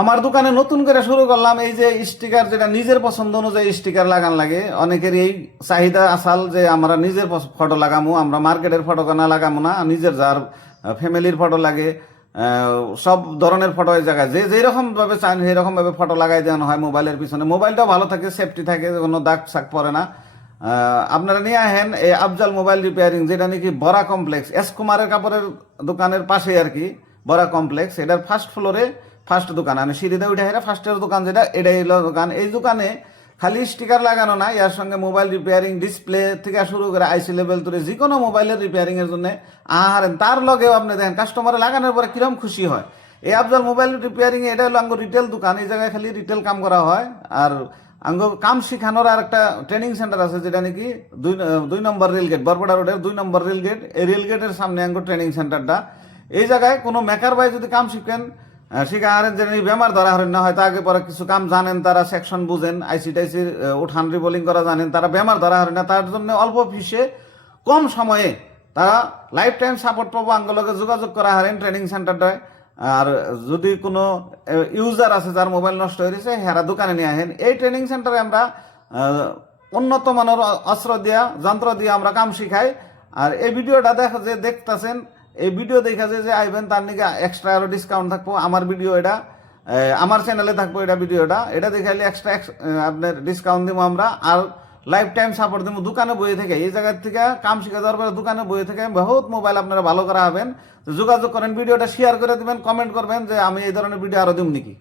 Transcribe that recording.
আমার দোকানে নতুন করে শুরু করলাম এই যে স্টিকার, যেটা নিজের পছন্দ অনুযায়ী স্টিকার লাগান লাগে। অনেকের এই চাহিদা আসাল যে আমরা নিজের ফটো লাগামো, আমরা মার্কেটের ফটো কেনা লাগামো না, নিজের যার ফ্যামিলির ফটো লাগে, সব ধরনের ফটো এই জায়গায় যে যেরকম ভাবে চান সেরকম ভাবে ফটো লাগাই দেওয়ানো হয় মোবাইলের পিছনে। মোবাইলটাও ভালো থাকে, সেফটি থাকে, কোনো দাগ ছাক পড়ে না। আপনারা নিয়ে আহেন এই আফজাল মোবাইল রিপেয়ারিং, যেটা নাকি বরা কমপ্লেক্স, এস কুমারের কাপড়ের দোকানের পাশে আর কি, বরা কমপ্লেক্স। এটার ফার্স্ট ফ্লোরে ফার্স্ট দোকান, আমি সিঁড়িতে উঠে হেরা ফার্স্টের দোকান যেটা, এটাই হলো দোকান। এই দোকানে খালি স্টিকার লাগানো না, এর সঙ্গে মোবাইল রিপেয়ারিং, ডিসপ্লে থেকে শুরু করে আইসি লেভেল তুলে যে কোনো মোবাইলের রিপেয়ারিং এর জন্য তার লগেও আপনি দেখেন কাস্টমারে লাগানোর পরে কিরম খুশি হয়। এই আফজাল মোবাইল রিপেয়ারিং এটা হলো আঙ্গ রিটেল দোকান, এই জায়গায় খালি রিটেল কাম করা হয়। আর আঙ্গ কাম শিখানোর আর একটা ট্রেনিং সেন্টার আছে, যেটা নাকি 2 নম্বর রেলগেট, বরপড়া রোডের 2 নম্বর রেলগেট, এই রেলগেটের সামনে আঙ্গ ট্রেনিং সেন্টারটা। এই জায়গায় কোনো মেকার ভাই যদি কাম শিখেন, শিখাহারের যে বেমার ধরা হরেন না, হয়তো আগে পরে কিছু কাম জানেন, তারা সেকশন বুঝেন, আইসি টাইসি উঠান রিবোলিং করা জানেন, তারা বেমার ধরা হরেন না, তার জন্য অল্প ফিসে কম সময়ে তারা লাইফ টাইম সাপোর্ট পাবো। আঙ্গলকে যোগাযোগ করা হারেন ট্রেনিং সেন্টারটায়। আর যদি কোনো ইউজার আছে যার মোবাইল নষ্ট হয়ে গেছে, হেরা দোকানে নিয়ে আহেন। এই ট্রেনিং সেন্টারে আমরা উন্নত মানের অস্ত্র দিয়া, যন্ত্র দিয়ে আমরা কাম শিখাই। আর এই ভিডিওটা দেখা যে দেখতেছেন, এই ভিডিও দেখা যে আইবেন, তার নাকি এক্সট্রা আরো ডিসকাউন্ট থাকবো। আমার ভিডিও এটা, আমার চ্যানেলে থাকবো এটা ভিডিওটা, এটা দেখাইলে এক্সট্রা আপনার ডিসকাউন্ট দিব আমরা। আর লাইফ টাইম সাপোর্ট দেবো দোকানে বইয়ে থেকে। এই জায়গার থেকে কাম শিখে যাওয়ার পরে দোকানে বইয়ে থেকে বহুত মোবাইল আপনারা ভালো করা হবেন। যোগাযোগ করেন, ভিডিওটা শেয়ার করে দিবেন, কমেন্ট করবেন যে আমি এই ধরনের ভিডিও আরো দিব নাকি।